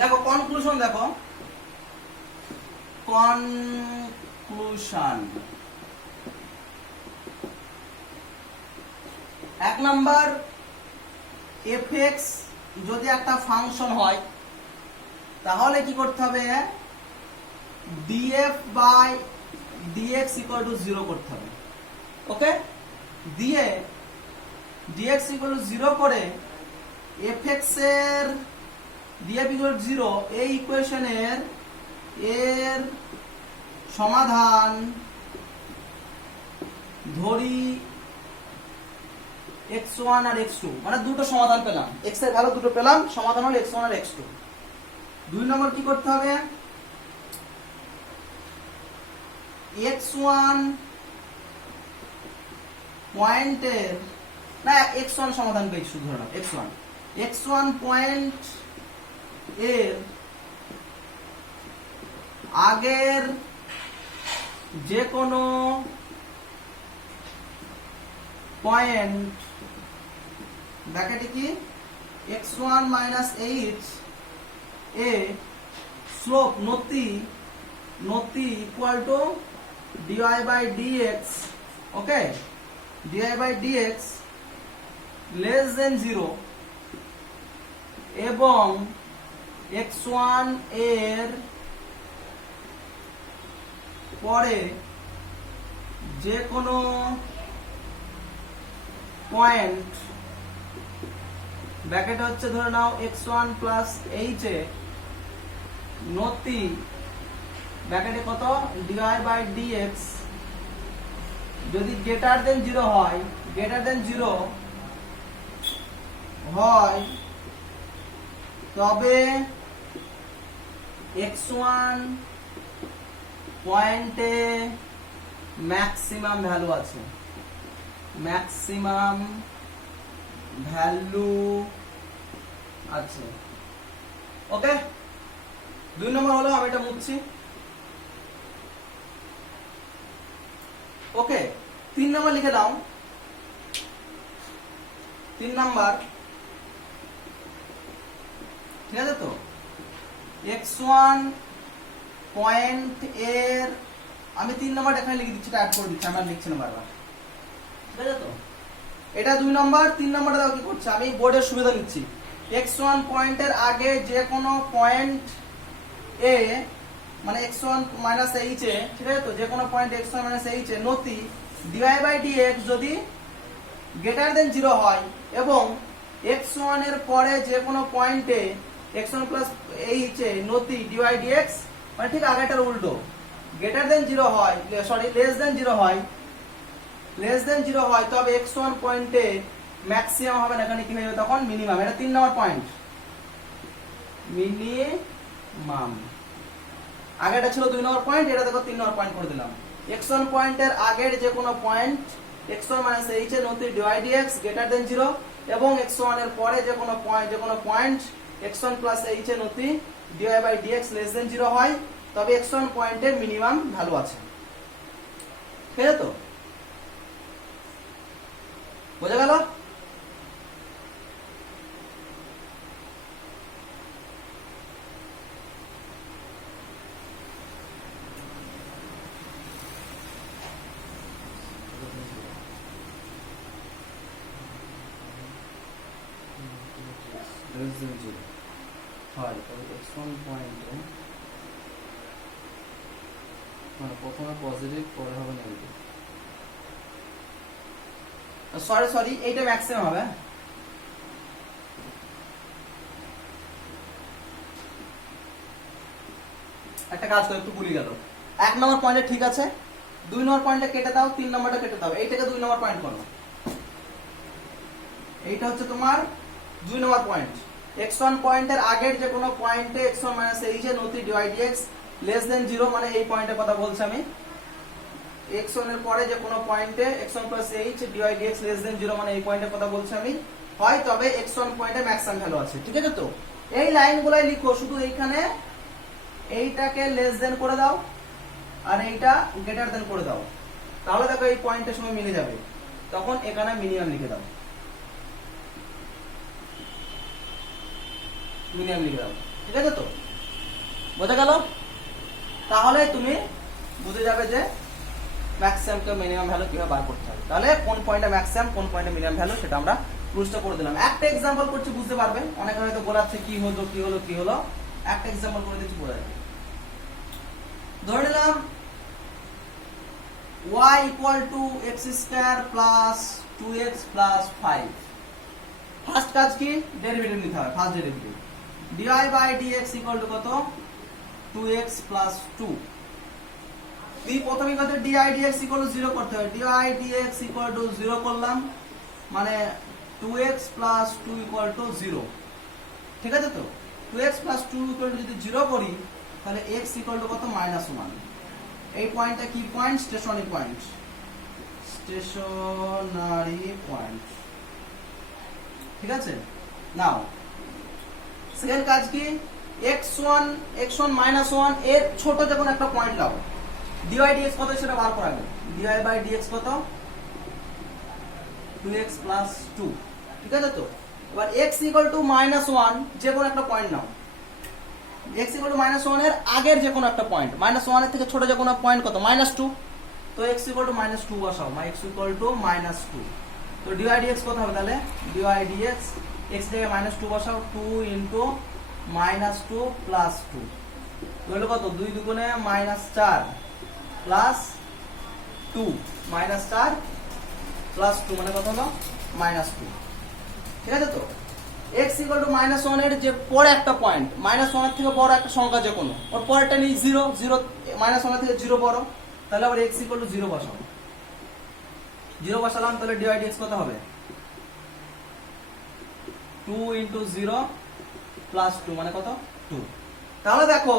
দেখো কনক্লুশন, দেখো conclusion. 1 number, fx যদি একটা ফাংশন হয় তাহলে কি করতে হবে, df by dx equal to 0 করতে হবে। ওকে, দিয়ে dx ইকুয়াল টু 0 করে fx এর df ইকুয়াল টু 0 এই ইকুয়েশনের এর সমাধান ধরি x1 আর x2, মানে দুটো সমাধান পেলাম, x এর ভ্যালু দুটো পেলাম, সমাধান হলো x1 আর x2। 2 নম্বর কি করতে হবে, x1 পয়েন্টের না x1 সমাধান পেয়েছি, শুধু ধরলাম x1 পয়েন্ট এর আগের যে কোনো পয়েন্ট ব্র্যাকেটে কি x1 মাইনাস h এ স্লোপ নতি equal to dy by dx, okay, dy by dx less than 0 এবং x1 এর পরে যে কোনো পয়েন্ট ব্র্যাকেটে হচ্ছে ধরে নাও x1 প্লাস h এ নতি ব্র্যাকেটে কত dy বাই dx যদি গ্রেটার দেন 0 হয়, তবে x1 পয়েন্টে ম্যাক্সিমাম ভ্যালু আছে, ওকে। 2 নম্বর হলো, আমি এটা মুছছি, ওকে। 3 নম্বর লিখে দাও। 3 নম্বর, ঠিক আছে তো, x1 পয়েন্ট এর, আমি 3 নম্বর এখানে লিখে দিচ্ছি, অ্যাড করে দিচ্ছি, আমরা লিখছি না বারবার, ঠিক আছে তো। এটা 2 নম্বর। 3 নম্বরটা দাও কি করছে, আমি বোর্ডের সুবিধা নিচ্ছি। x1 পয়েন্টের আগে যে কোনো পয়েন্ট এ, মানে x1 মাইনাস h এ, ঠিক আছে তো, যে কোনো পয়েন্ট x1 মাইনাস h এ নতি dy বাই dx যদি গ্রেটার দেন 0 হয় এবং x1 এর পরে যে কোনো পয়েন্টে x1 প্লাস h এ নতি dy dx, মানে ঠিক আগেটার উল্টো, গ্রেটার দেন 0 হয়, সরি লেস দেন 0 হয়, তবে x1 পয়েন্টে ম্যাক্সিমাম হবে না, এখানে কি হয়ে যাবে তখন মিনিমাম। এটা 3 নম্বর পয়েন্ট, মিনিমাম। আগেটা ছিল 2 নম্বর পয়েন্ট, এটা দেখো 3 নম্বর পয়েন্ট করে দিলাম। x1 পয়েন্টের আগের যে কোনো পয়েন্ট x1 মাইনাস h এ নতি dy dx গ্রেটার দেন 0 এবং x1 এর পরে যে কোনো পয়েন্ট x1 প্লাস h এ নতি dy by dx less than 0 হয়, তবে x1 পয়েন্টের মিনিমাম ভ্যালু আছে, ঠিক আছে তো, বোঝা গেল? হয় তবে x1 পয়েন্টে মানে প্রথমে পজিটিভ পরে হবে নেগেটিভ, সরি এইটা ম্যাক্সিমাম হবে। একটা কাজ করো, একটু ভুলে গেল। 1 নম্বর পয়েন্টে ঠিক আছে, 2 নম্বর পয়েন্টে কেটে দাও, 3 নম্বরটা কেটে দাও, এইটাকে 2 নম্বর পয়েন্ট করো। এইটা হচ্ছে তোমার 2 নম্বর পয়েন্ট। x1 পয়েন্টের আগের যে কোনো পয়েন্টে x1 মাইনাস h এ নতি dy dx লেস দেন 0, মানে এই পয়েন্টের কথা বলছি আমি। x1 এর পরে যে কোনো পয়েন্টে x1 plus h dy dx less than 0, মানে এই পয়েন্টের কথা বলছি আমি, হয় তবে x1 পয়েন্টে ম্যাক্সিমাম ভ্যালু আছে, ঠিক আছে তো। এই লাইনগুলাই লিখো, শুধু এইখানে এইটাকে লেস দেন করে দাও আর এইটা গ্রেটার দেন করে দাও, তাহলে দেখো এই পয়েন্টের সময় মিলে যাবে, তখন এখানে মিনিমাম লিখে দাও, মিনিমাম লিখে দাও। ঠিক আছে তো, বোঝা গেল? তাহলে তুমি বুঝে যাবে যে ম্যাক্সিমাম কে মিনিমাম ভ্যালু কিভাবে বার করতে হবে। তাহলে কোন পয়েন্টে ম্যাক্সিমাম, কোন পয়েন্টে মিনিমাম ভ্যালু, সেটা আমরা প্রুফটা করে দিলাম। একটা এক্সাম্পল করছি, বুঝতে পারবে। অনেকে হয়তো বলাচ্ছে কি হলো কি হলো কি হলো, একটা এক্সাম্পল করে দিচ্ছি, বোঝা যাবে। ধরে নিলাম y equal to x square plus 2x plus 5। First কাজ কি, ডেরিভেটিভ নিতে হবে, first derivative. dy by dx equal to কত, 2x plus 2। তুই প্রথমে কত, dy dx equal to 0 করতে হবে। dy dx equal to 0 করলাম, মানে 2x plus 2 equal to 0। ঠিক আছে তো, 2x plus 2 equal to যদি 0 করি, তাহলে x equal to কত, -1। এই পয়েন্টটা কি point, stationary point, stationary point. ঠিক আছে, নাও সেকেন্ড কাজ কি, x1 -1 এর ছোট যে কোনো একটা পয়েন্ট নাও। dy dx কত সেটা বার করা যাবে। dy by dx কত, 2x plus 2। ঠিক আছে তো, এবার x equal to -1 যে কোনো একটা point now. x equal to -1 এর আগের যে কোনো একটা পয়েন্ট, -1 এর থেকে ছোট যে কোনো পয়েন্ট কত, -2। তো x equal to -2 বসাও, x equal to -2। তো dy dx কত হবে তাহলে, dy dx x থেকে -2 বসাও, 2 into -2 plus 2 হলো কত, 2 দুগুণে -4 plus 2, -4 plus 2 মানে কত হলো, -2। ঠিক আছে তো, x equal to -1 এর যে পরে একটা পয়েন্ট, -1 এর থেকে বড় একটা সংখ্যা যে কোনো, ওর পরেরটা নিই 0, -1 এর থেকে 0 বড়, তাহলে আবার x equal to 0 বসাও। 0 বসালাম, তাহলে dy dx কত হবে, 2 into 0 plus 2 মানে কত, 2। তাহলে দেখো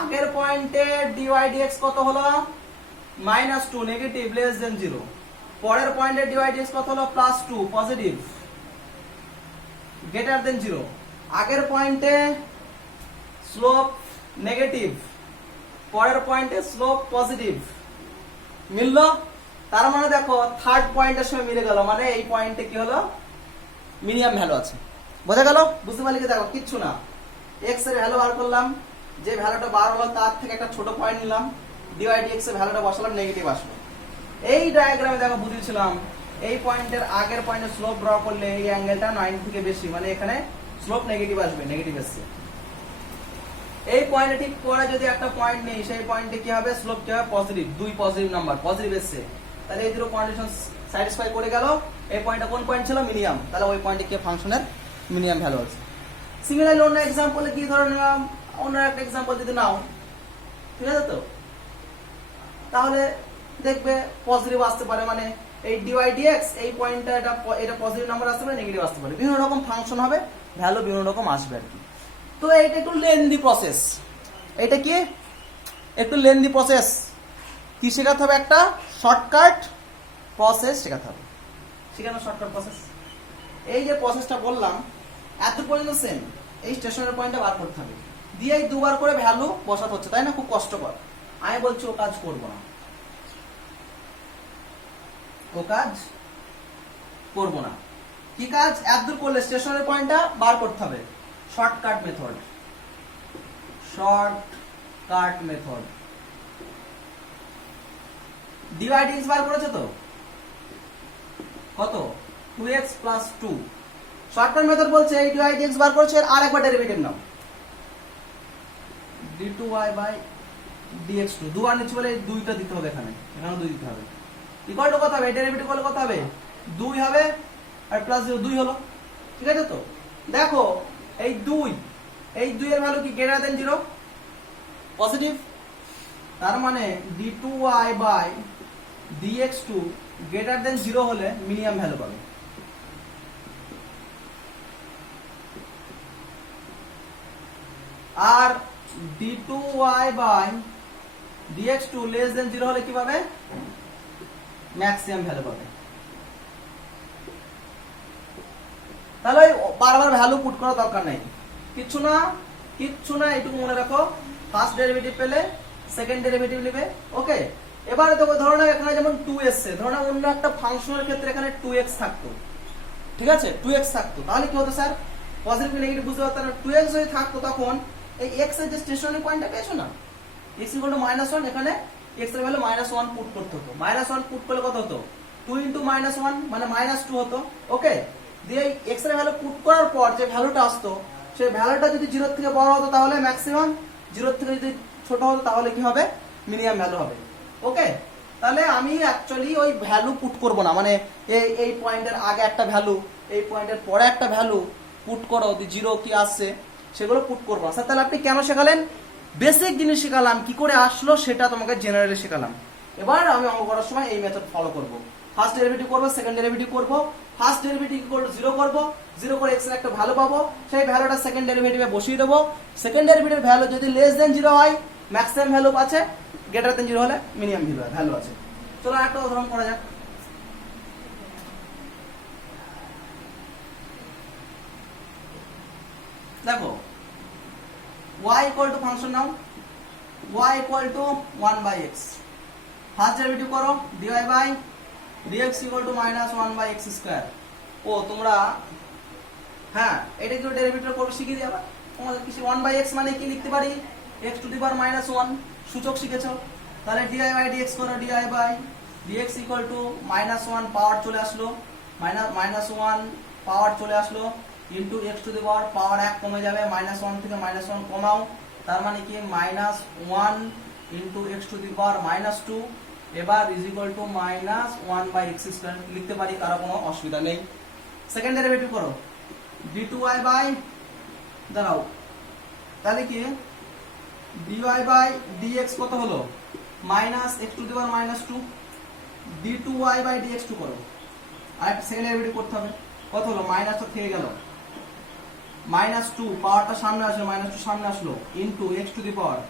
আগের পয়েন্টে dy dx কত হলো, -2 নেগেটিভ, লেস দেন 0। পরের পয়েন্টে dy dx কত হলো, +2 পজিটিভ, গ্রেটার দেন 0। আগের পয়েন্টে স্লোপ নেগেটিভ, পরের পয়েন্টে স্লোপ পজিটিভ, মিললো? তার মানে দেখো থার্ড পয়েন্টের সঙ্গে মিলে গেল, মানে এই পয়েন্টে কি হলো, মিনিমাম ভ্যালু আছে। বোঝা গেল? বুঝতে পারলি কি, দেখো কিচ্ছু না, x এর ভ্যালু বার করলাম, যে ভ্যালুটা বার হলো তার থেকে একটা ছোট পয়েন্ট নিলাম, dy dx এর ভ্যালুটা বসালাম, নেগেটিভ আসলো। এই ডায়াগ্রামে দেখো বুঝিয়েছিলাম, এই পয়েন্টের আগের পয়েন্টে স্লোপ ড্র করলে এই অ্যাঙ্গেলটা 90 থেকে বেশি, মানে এখানে স্লোপ নেগেটিভ আসবে, নেগেটিভ আসছে। এই পয়েন্টে ঠিক পরে যদি একটা পয়েন্ট নেই, সেই পয়েন্টে কি হবে, স্লোপ কি হবে, পজিটিভ, 2 পজিটিভ নাম্বার, পজিটিভ এসছে। তাহলে এই দুটো কন্ডিশন স্যাটিসফাই করে গেল। এই পয়েন্টটা কোন পয়েন্ট ছিল, মিনিমাম, তাহলে ওই পয়েন্টে কি ফাংশনের মিনিমাম ভ্যালু আছে। সিমিলারলি অন্য এক্সাম্পলে কি ধরে নিলাম, অন্য একটা এক্সাম্পল যদি নাও, ঠিক আছে তো, তাহলে দেখবে পজিটিভ আসতে পারে, মানে এই dy dx এই পয়েন্টটা এটা পজিটিভ নাম্বার আসতে পারে, নেগেটিভ আসতে পারে, বিভিন্ন রকম ফাংশন হবে, ভ্যালু বিভিন্ন রকম আসবে আর কি। তো এটা একটু লেন্দি প্রসেস, এটা কি একটু লেন্দি প্রসেস। কি শেখাতে হবে, একটা শর্টকাট প্রসেস শেখাতে হবে। শেখানো শর্টকাট প্রসেস, এই যে প্রসেসটা বললাম এত পর্যন্ত সেম, এই স্টেশনের পয়েন্টটা বার করতে হবে, দিয়ে এই দুবার করে ভ্যালু বসাতে হচ্ছে, তাই না? খুব কষ্টকর। আমি বলছি ও কাজ করব না, ও কাজ করব না। কি কাজ, এতদূর করলে স্টেশনের পয়েন্টটা বার করতে হবে, shortcut method, shortcut method. dy dx বার করেছে তো কত, 2x plus 2। শর্টকাট মেথড বলছে এই dy dx বার করেছে, এর আরেকবার derivative now, d2y by dx2। দুবার নিচে বলে 2টা দিতে হবে, এখানে এখানেও 2 দিতে হবে। ইকুয়াল টু কত হবে, ডেরিভেটিভ করলে কত হবে, 2 হবে, আর প্লাস 0 2 হলো। ঠিক আছে তো, দেখো এই 2 এর ভ্যালু কি, গ্রেটার দেন 0, পজিটিভ। তার মানে d2y by dx2 greater than 0 হলে মিনিমাম ভ্যালু পাবে। আর d2y by dx2 less than 0 হলে কি পাবে, ম্যাক্সিমাম ভ্যালু পাবে। তাহলে বারবার ভ্যালু পুট করার দরকার নাই, কিচ্ছু না, এটুকু মনে রাখো। ফার্স্ট ডেরিভেটিভ পেলে সেকেন্ড ডেরিভেটিভ নেবে, ওকে। এবারে দেখো ধরো না এখানে যেমন 2 এসছে, ধরো না অন্য একটা ফাংশনের ক্ষেত্রে এখানে 2x থাকতো, ঠিক আছে, 2x থাকতো, তাহলে কি হতো স্যার, পজিটিভ নেগেটিভ বুঝতে পারতাম না। 2x যদি থাকতো তখন এই x এর যে স্টেশনারি পয়েন্টটা পেয়েছো না, x -1, এখানে x এর ভ্যালু -1 পুট করতে হতো। -1 পুট করলে কত হতো? 2 × -1 মানে -2 হতো। ওকে, দিয়ে x এর ভ্যালু পুট করার পর যে ভ্যালুটা আসতো, সেই ভ্যালুটা যদি 0 থেকে বড় হতো তাহলে ম্যাক্সিমাম, 0 থেকে যদি ছোট হতো তাহলে কি হবে? মিনিমাম ভ্যালু হবে। ওকে, তাহলে আমি অ্যাকচুয়ালি ওই ভ্যালু পুট করব না, মানে এই পয়েন্টের আগে একটা ভ্যালু, এই পয়েন্টের পরে একটা ভ্যালু পুট করো, 0 কি আসছে সেগুলো পুট করবো না। তাহলে আপনি কেন শেখালেন? বেসিক জিনিস শেখালাম, কি করে আসলো সেটা তোমাকে জেনারেলি শেখালাম। এবার আমি অঙ্ক করার সময় এই মেথড ফলো করব। ফার্স্ট ডেরিভেটিভ করব, সেকেন্ড ডেরিভেটিভ করব। ফার্স্ট ডেরিভেটিভ ইকুয়াল টু 0 করব, 0 করে x এর একটা ভ্যালু পাবো, সেই ভ্যালুটা সেকেন্ড ডেরিভেটিভে বসিয়ে দেবো। সেকেন্ড ডেরিভেটিভ ভ্যালু যদি লেস দেন 0 হয় ম্যাক্সিমাম ভ্যালু আছে, গ্রেটার দেন 0 হলে মিনিমাম ভ্যালু আছে। চলো একটা উদাহরণ করা যাক। দেখো y equal to function now, y equal to 1/x। First derivative করো, dy by dx equal to -1/x²। ও তোমরা হ্যাঁ, এটা কি ডেরিভেটিভ করবে শিখিয়ে দিই। আবার তোমাদের কিছু 1/x মানে কি লিখতে পারি? x⁻⁻1 সূচক শিখেছো। তাহলে dy বাই dx করো, dy by dx equal to -1 power চলে আসলো, -1 পাওয়ার চলে আসলো, ইন্টু x⁻, পাওয়ার 1 কমে যাবে, -1 থেকে -1 কমাও, তার মানে কি -1 ইন্টু x⁻²। এবার ইজ ইকুয়াল টু -1/x² লিখতে পারি, কারো কোনো অসুবিধা নেই। সেকেন্ড ডেরিভেটিভ করো, d2y বাই, দাঁড়াও, তাহলে কি dy বাই dx কত হলো? -x⁻²। d2y বাই dx2 করো, আর একটা সেকেন্ড ডেরিভেটিভ করতে হবে। কত হলো? মাইনাসটা থেকে গেল, -2 পাওয়ারটা সামনে আসলো, -2 সামনে আসলো, ইন্টু x⁻,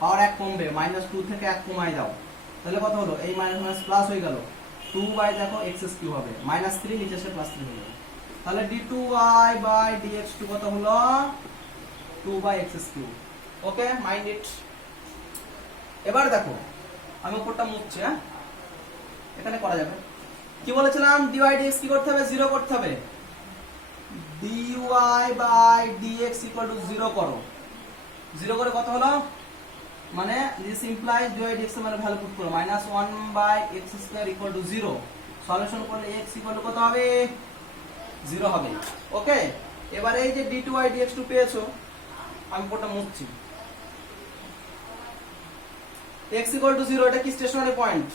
পাওয়ার 1 কমবে, -2 থেকে 1 কমাই দাও, তাহলে কত হলো? এই মাইনাস প্লাস হয়ে গেল, 2y দেখো x³ হবে, -3 নিচে এসে +3 হয়ে গেল। তাহলে d2y বাই dx2 কত হলো? 2/x³। Okay, mind it. এবার দেখো আমি উপরটা মুছছি, হ্যাঁ এখানে করা যাবে। কি বলেছিলাম? dy dx কি করতে হবে? 0 করতে হবে। dy by dx equal to 0 করো, 0 করে কত হলো? মানে দিস ইমপ্লাইজ dy dx এর মানে ভ্যালু পুট করো, -1/x² ইকুয়াল টু 0। সলিউশন করলে x ইকুয়াল টু কত হবে? 0 হবে। ওকে, এবার এই যে d2y dx2 পেয়েছো, আমি পুরোটা মুছছি। x ইকুয়াল টু 0, এটা কি স্টেশনারি পয়েন্ট?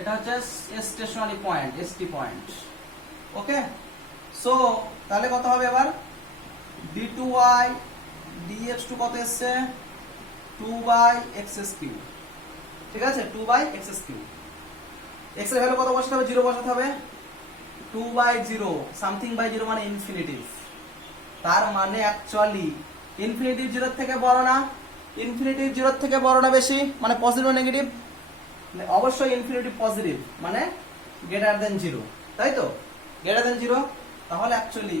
এটা হচ্ছে stationary point, ST point. Okay, so তাহলে কত হবে এবার? d2y dx2 কত এসছে? 2/x³। ঠিক আছে, 2/x³। x এর ভ্যালু কত বসাতে হবে? 0 বসাতে হবে। 2/0, সামথিং বাই 0 মানে ইনফিনিটিভ। তার মানে অ্যাকচুয়ালি ইনফিনিটিভ 0 থেকে বড় না, ইনফিনিটিভ 0 থেকে বড় না বেশি, মানে পজিটিভ না নেগেটিভ? অবশ্যই ইনফিনিটিভ পজিটিভ, মানে গ্রেটার দেন 0, তাই তো? গ্রেটার দেন 0, তাহলে অ্যাকচুয়ালি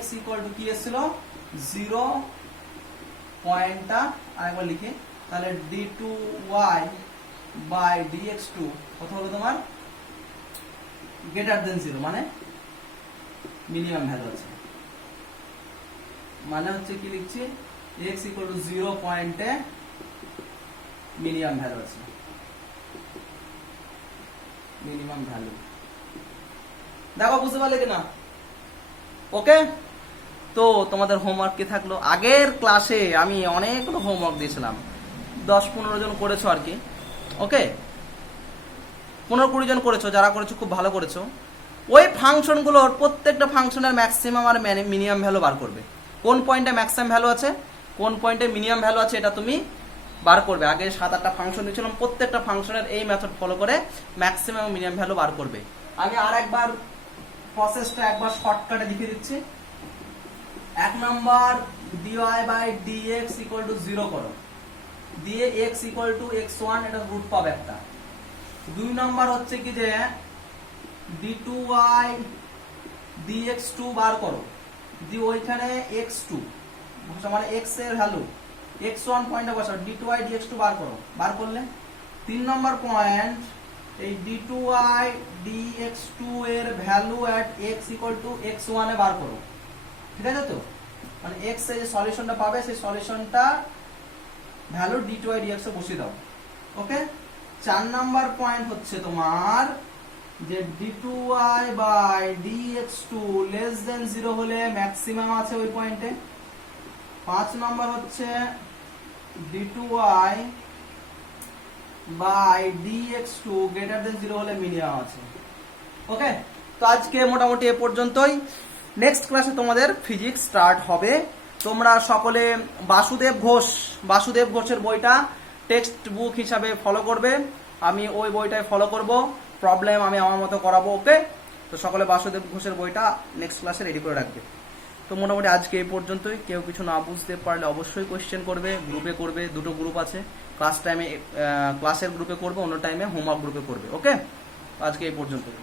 x ইকুয়াল টু কি এসেছিল? 0 পয়েন্টটা আরেকবার লিখে, তাহলে d2y বাই dx2 কত হলো তোমার? গ্রেটার দেন 0, মানে মিনিমাম ভ্যালু আছে। মানে হচ্ছে কি লিখছি? x ইকুয়াল টু 0 পয়েন্টে মিনিমাম ভ্যালু আছে, মিনিমাম ভ্যালু। দেখো বুঝতে পারলে কিনা? ওকে, তো তোমাদের হোমওয়ার্ক কি থাকলো? আগের ক্লাসে আমি অনেকগুলো হোমওয়ার্ক দিয়েছিলাম, 10-15 জন করেছো আর কি। ওকে, 15-20 জন করেছো, যারা করেছো খুব ভালো করেছো। ওই ফাংশনগুলোর প্রত্যেকটা ফাংশনের ম্যাক্সিমাম আর মিনিমাম ভ্যালু বার করবে। কোন পয়েন্টে ম্যাক্সিমাম ভ্যালু আছে, কোন পয়েন্টে মিনিমাম ভ্যালু আছে, এটা তুমি বার করবে। আগে 7-8টা ফাংশন দিয়েছিলাম, প্রত্যেকটা ফাংশনের এই মেথড ফলো করে ম্যাক্সিমাম মিনিমাম ভ্যালু বার করবে। আমি আর একবার প্রসেসটা একবার শর্টকাটে লিখে দিচ্ছি। 1 number dy by dx equal to 0 করো, দিয়ে x ইকুয়াল টু x1, এটা রুট পাবে একটা। 2 নাম্বার হচ্ছে কি যে d2y dx2 বার করো, দিয়ে ওইখানে x2 মানে x এর ভ্যালু x1 পয়েন্টে বসাও, d2y dx2 বার করো। বার করলে 3 নম্বর পয়েন্ট, এই d2y dx2 এর value at x equal to x1 এ বার করো। ঠিক আছে তো? মানে x এর যে সলিউশনটা পাবে সেই সলিউশনটা ভ্যালু d2i dx এ বসিয়ে দাও। ওকে, 4 নাম্বার পয়েন্ট হচ্ছে তোমার যে d2i by dx2 less than 0 হলে ম্যাক্সিমাম আছে ওই পয়েন্টে। 5 নাম্বার হচ্ছে d2i by dx2 greater than 0 হলে মিনিমাম আছে। ওকে, তো আজকে মোটামুটি এ পর্যন্তই। নেক্সট ক্লাসে তোমাদের ফিজিক্স স্টার্ট হবে। তোমরা সকলে বাসুদেব ঘোষের বইটা টেক্সট বুক হিসাবে ফলো করবে। আমি ওই বইটাই ফলো করব, প্রবলেম আমি আমার মতো করাবো। ওকে, তো সকলে বাসুদেব ঘোষের বইটা নেক্সট ক্লাসে রেডি করে রাখবে। তো মোটামুটি আজকে এই পর্যন্তই। কেউ কিছু না বুঝতে পারলে অবশ্যই কোয়েশ্চেন করবে, গ্রুপে করবে, দুটো গ্রুপ আছে, ক্লাসের গ্রুপে করবে, অন্য টাইমে হোমওয়ার্ক গ্রুপে করবে। ওকে, আজকে এই পর্যন্তই।